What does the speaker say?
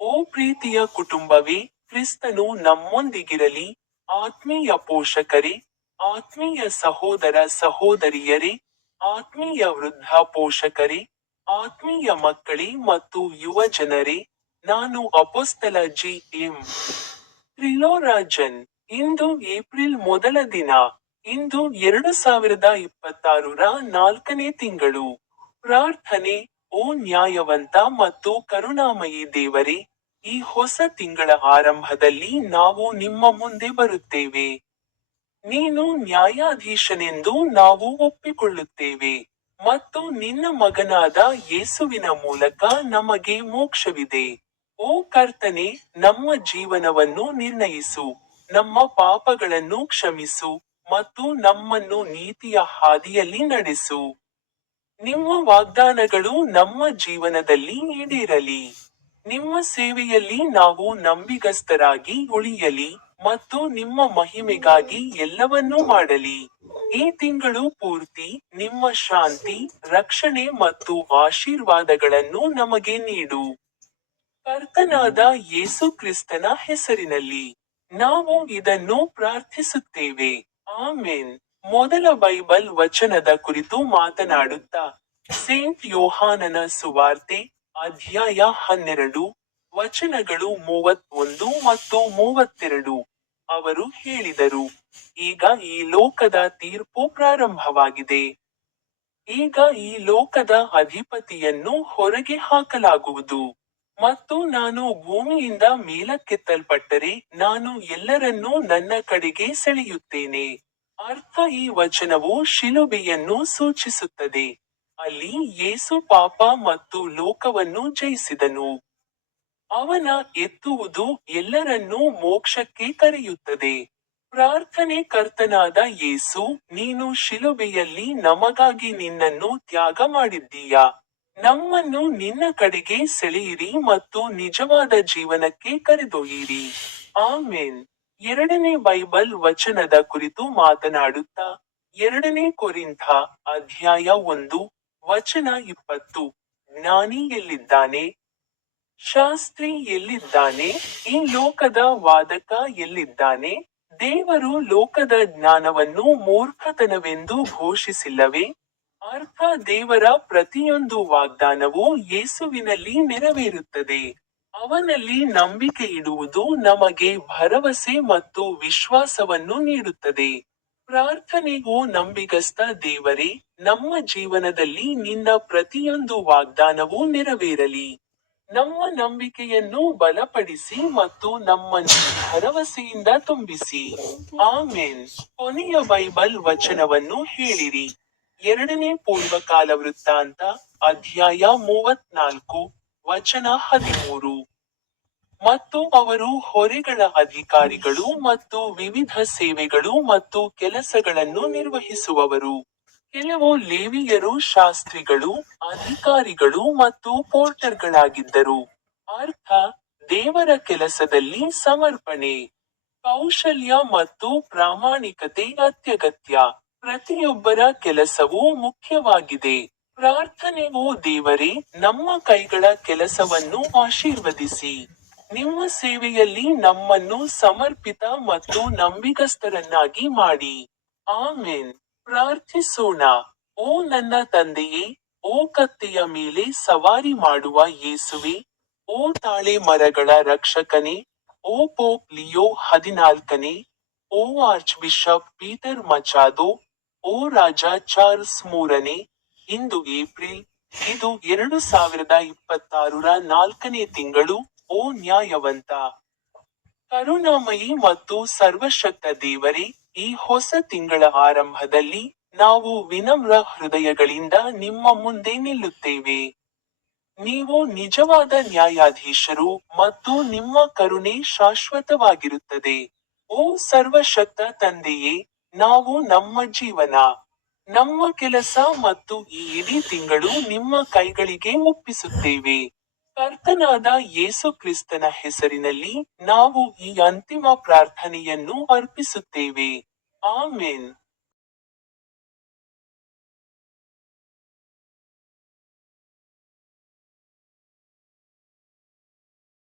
ಓ ಪ್ರೀತಿಯ ಕುಟುಂಬವೇ, ಕ್ರಿಸ್ತನು ನಮ್ಮೊಂದಿಗಿರಲಿ. ಆತ್ಮೀಯ ಪೋಷಕರೇ, ಆತ್ಮೀಯ ಸಹೋದರ ಸಹೋದರಿಯರೇ, ಆತ್ಮೀಯ ವೃದ್ಧ ಪೋಷಕರೇ, ಆತ್ಮೀಯ ಮಕ್ಕಳೇ ಮತ್ತು ಯುವ ಜನರೇ, ನಾನು ಅಪೊಸ್ತಲ ಜಿ. ಎಂ. ತ್ರಿಲೋರಾಜನ್. ಇಂದು ಏಪ್ರಿಲ್ ಮೊದಲ ದಿನ. ಇಂದು 2026ರ 4ನೇ ತಿಂಗಳು. ಪ್ರಾರ್ಥನೆ. ಓ ನ್ಯಾಯವಂತ ಮತ್ತು ಕರುಣಾಮಯಿ ದೇವರೇ, ಈ ಹೊಸ ತಿಂಗಳ ಆರಂಭದಲ್ಲಿ ನಾವು ನಿಮ್ಮ ಮುಂದೆ ಬರುತ್ತೇವೆ. ನೀನು ನ್ಯಾಯಾಧೀಶನೆಂದು ನಾವು ಒಪ್ಪಿಕೊಳ್ಳುತ್ತೇವೆ, ಮತ್ತು ನಿನ್ನ ಮಗನಾದ ಯೇಸುವಿನ ಮೂಲಕ ನಮಗೆ ಮೋಕ್ಷವಿದೆ. ಓ ಕರ್ತನೇ, ನಮ್ಮ ಜೀವನವನ್ನು ನಿರ್ಣಯಿಸು, ನಮ್ಮ ಪಾಪಗಳನ್ನು ಕ್ಷಮಿಸು, ಮತ್ತು ನಮ್ಮನ್ನು ನೀತಿಯ ಹಾದಿಯಲ್ಲಿ ನಡೆಸು. ನಿಮ್ಮ ವಾಗ್ದಾನಗಳು ನಮ್ಮ ಜೀವನದಲ್ಲಿ ಈಡೇರಲಿ. ನಿಮ್ಮ ಸೇವೆಯಲ್ಲಿ ನಾವು ನಂಬಿಗಸ್ತರಾಗಿ ಉಳಿಯಲಿ, ಮತ್ತು ನಿಮ್ಮ ಮಹಿಮೆಗಾಗಿ ಎಲ್ಲವನ್ನೂ ಮಾಡಲಿ. ಈ ತಿಂಗಳು ಪೂರ್ತಿ ನಿಮ್ಮ ಶಾಂತಿ, ರಕ್ಷಣೆ ಮತ್ತು ಆಶೀರ್ವಾದಗಳನ್ನು ನಮಗೆ ನೀಡು. ಕರ್ತನಾದ ಯೇಸು ಕ್ರಿಸ್ತನ ಹೆಸರಿನಲ್ಲಿ ನಾವು ಇದನ್ನು ಪ್ರಾರ್ಥಿಸುತ್ತೇವೆ. ಆಮೆನ್. ಮೊದಲ ಬೈಬಲ್ ವಚನದ ಕುರಿತು ಮಾತನಾಡುತ್ತಾ, ಸೇಂಟ್ ಯೋಹಾನನ ಸುವಾರ್ತೆ, ಅಧ್ಯಾಯ 12, ವಚನಗಳು 31 ಮತ್ತು 32. ಅವರು ಹೇಳಿದರು, ಈಗ ಈ ಲೋಕದ ತೀರ್ಪು ಪ್ರಾರಂಭವಾಗಿದೆ. ಈಗ ಈ ಲೋಕದ ಅಧಿಪತಿಯನ್ನು ಹೊರಗೆ ಹಾಕಲಾಗುವುದು. ಮತ್ತು ನಾನು ಭೂಮಿಯಿಂದ ಮೇಲಕ್ಕೆತ್ತಲ್ಪಟ್ಟರೆ ನಾನು ಎಲ್ಲರನ್ನೂ ನನ್ನ ಕಡೆಗೆ ಸೆಳೆಯುತ್ತೇನೆ. ಅರ್ಥ. ಈ ವಚನವು ಶಿಲುಬೆಯನ್ನು ಸೂಚಿಸುತ್ತದೆ. ಅಲ್ಲಿ ಯೇಸು ಪಾಪ ಮತ್ತು ಲೋಕವನ್ನು ಜಯಿಸಿದನು. ಅವನ ಎತ್ತುವುದು ಎಲ್ಲರನ್ನೂ ಮೋಕ್ಷಕ್ಕೆ ಕರೆಯುತ್ತದೆ. ಪ್ರಾರ್ಥನೆ. ಕರ್ತನಾದ ಯೇಸು, ನೀನು ಶಿಲುಬೆಯಲ್ಲಿ ನಮಗಾಗಿ ನಿನ್ನನ್ನು ತ್ಯಾಗ ಮಾಡಿದ್ದೀಯಾ. ನಮ್ಮನ್ನು ನಿನ್ನ ಕಡೆಗೆ ಸೆಳೆಯಿರಿ ಮತ್ತು ನಿಜವಾದ ಜೀವನಕ್ಕೆ ಕರೆದೊಯ್ಯಿರಿ. ಆಮೆನ್. ಎರಡನೇ ಬೈಬಲ್ ವಚನದ ಕುರಿತು ಮಾತನಾಡುತ್ತಾ, 2 ಕೊರಿಂಥ, ಅಧ್ಯಾಯ 1, ವಚನ 20. ಜ್ಞಾನಿ ಎಲ್ಲಿದ್ದಾನೆ? ಶಾಸ್ತ್ರಿ ಎಲ್ಲಿದ್ದಾನೆ? ಈ ಲೋಕದ ವಾದಕ ಎಲ್ಲಿದ್ದಾನೆ? ದೇವರು ಲೋಕದ ಜ್ಞಾನವನ್ನು ಮೂರ್ಖತನವೆಂದು ಘೋಷಿಸಿಲ್ಲವೇ? ಅರ್ಥ. ದೇವರ ಪ್ರತಿಯೊಂದು ವಾಗ್ದಾನವೂ ಯೇಸುವಿನಲ್ಲಿ ನೆರವೇರುತ್ತದೆ. ಅವನಲ್ಲಿ ನಂಬಿಕೆ ಇಡುವುದು ನಮಗೆ ಭರವಸೆ ಮತ್ತು ವಿಶ್ವಾಸವನ್ನು ನೀಡುತ್ತದೆ. ಪ್ರಾರ್ಥನೆ. ಓ ನಂಬಿಗಸ್ತ ದೇವರೇ, ನಮ್ಮ ಜೀವನದಲ್ಲಿ ನಿನ್ನ ಪ್ರತಿಯೊಂದು ವಾಗ್ದಾನವೂ ನೆರವೇರಲಿ. ನಮ್ಮ ನಂಬಿಕೆಯನ್ನು ಬಲಪಡಿಸಿ ಮತ್ತು ನಮ್ಮನ್ನು ಭರವಸೆಯಿಂದ ತುಂಬಿಸಿ. ಆಮೆನ್. ಕೊನೆಯ ಬೈಬಲ್ ವಚನವನ್ನು ಹೇಳಿರಿ. 2ನೇ ಪೂರ್ವಕಾಲ ವೃತ್ತಾಂತ, ಅಧ್ಯಾಯ 34, ವಚನ 13. ಮತ್ತು ಅವರು ಹೊರೆಗಳ ಅಧಿಕಾರಿಗಳು ಮತ್ತು ವಿವಿಧ ಸೇವೆಗಳು ಮತ್ತು ಕೆಲಸಗಳನ್ನು ನಿರ್ವಹಿಸುವವರು. ಕೆಲವು ಲೇವಿಯರು ಶಾಸ್ತ್ರಿಗಳು, ಅಧಿಕಾರಿಗಳು ಮತ್ತು ಪೋರ್ಟರ್ಗಳಾಗಿದ್ದರು. ಅರ್ಥ. ದೇವರ ಕೆಲಸದಲ್ಲಿ ಸಮರ್ಪಣೆ, ಕೌಶಲ್ಯ ಮತ್ತು ಪ್ರಾಮಾಣಿಕತೆ ಅತ್ಯಗತ್ಯ. ಪ್ರತಿಯೊಬ್ಬರ ಕೆಲಸವೂ ಮುಖ್ಯವಾಗಿದೆ. ಪ್ರಾರ್ಥನೆ. ಓ ದೇವರೇ, ನಮ್ಮ ಕೈಗಳ ಕೆಲಸವನ್ನು ಆಶೀರ್ವದಿಸಿ. ನಿಮ್ಮ ಸೇವೆಯಲ್ಲಿ ನಮ್ಮನ್ನು ಸಮರ್ಪಿತ ಮತ್ತು ನಂಬಿಗಸ್ತರನ್ನಾಗಿ ಮಾಡಿ. ಆಮೆನ್. ಪ್ರಾರ್ಥಿಸೋಣ. ಓ ನನ್ನ ತಂದೆಯೇ, ಓ ಕತ್ತೆಯ ಮೇಲೆ ಸವಾರಿ ಮಾಡುವ ಯೇಸುವೆ, ಓ ತಾಳೆ ಮರಗಳ ರಕ್ಷಕನೇ, ಓ ಪೋಪ್ ಲಿಯೋ 14ನೇ, ಓ ಆರ್ಚ್ ಬಿಷಪ್ ಪೀಟರ್ ಮಚಾದೋ, ಓ ರಾಜ ಚಾರ್ಲ್ಸ್ 3ನೇ, ಇಂದು ಏಪ್ರಿಲ್, ಇದು 2026ರ 4ನೇ ತಿಂಗಳು. ಓ ನ್ಯಾಯವಂತ, ಕರುಣಾಮಯಿ ಮತ್ತು ಸರ್ವಶಕ್ತ ದೇವರೇ, ಈ ಹೊಸ ತಿಂಗಳ ಆರಂಭದಲ್ಲಿ ನಾವು ವಿನಮ್ರ ಹೃದಯಗಳಿಂದ ನಿಮ್ಮ ಮುಂದೆ ನಿಲ್ಲುತ್ತೇವೆ. ನೀವು ನಿಜವಾದ ನ್ಯಾಯಾಧೀಶರು ಮತ್ತು ನಿಮ್ಮ ಕರುಣೆ ಶಾಶ್ವತವಾಗಿರುತ್ತದೆ. ಓ ಸರ್ವಶಕ್ತ ತಂದೆಯೇ, ನಾವು ನಮ್ಮ ಜೀವನ, ನಮ್ಮ ಕೆಲಸ ಮತ್ತು ಈ ಇಡೀ ತಿಂಗಳು ನಿಮ್ಮ ಕೈಗಳಿಗೆ ಒಪ್ಪಿಸುತ್ತೇವೆ. ಕರ್ತನಾದ ಯೇಸು ಕ್ರಿಸ್ತನ ಹೆಸರಿನಲ್ಲಿ ನಾವು ಈ ಅಂತಿಮ ಪ್ರಾರ್ಥನೆಯನ್ನು ಅರ್ಪಿಸುತ್ತೇವೆ. ಆಮೆನ್.